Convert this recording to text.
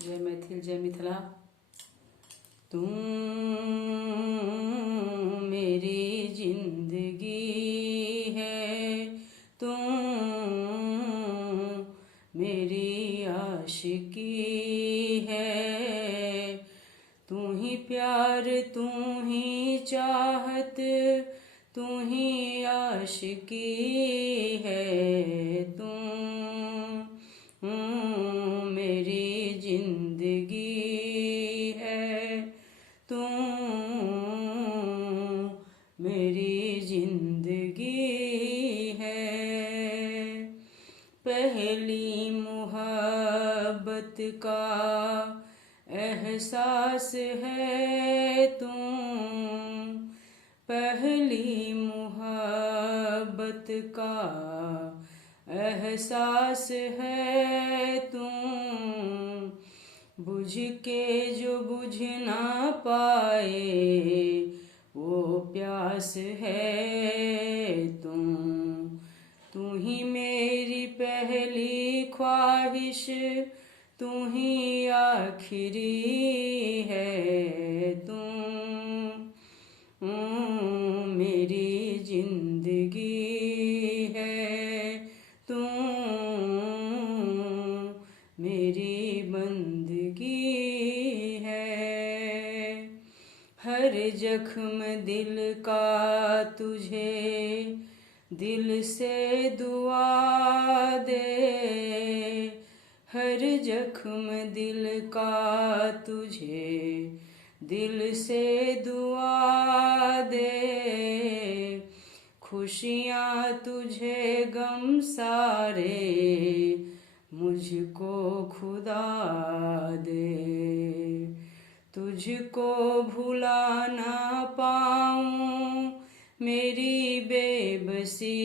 जय मैथिल जय मिथिला। तुम मेरी जिंदगी है, तुम मेरी आशिकी है। तू ही प्यार, तू ही चाहत, तू ही आशिकी है। तुम मेरी जिंदगी है, तुम मेरी जिंदगी है। पहली मोहब्बत का एहसास है तुम, पहली मोहब्बत का एहसास है तुम। बुझ के जो बुझ ना पाए वो प्यास है तुम। तू ही मेरी पहली ख्वाहिश, तू ही आखिरी है। तुम मेरी जिंदगी है, तुम मेरी बंदगी है। हर जख्म दिल का तुझे दिल से दुआ दे, हर जख्म दिल का तुझे दिल से दुआ दे। खुशियाँ तुझे गम सारे मुझको खुदा दे। तुझको भुला ना पाऊँ मेरी बेबसी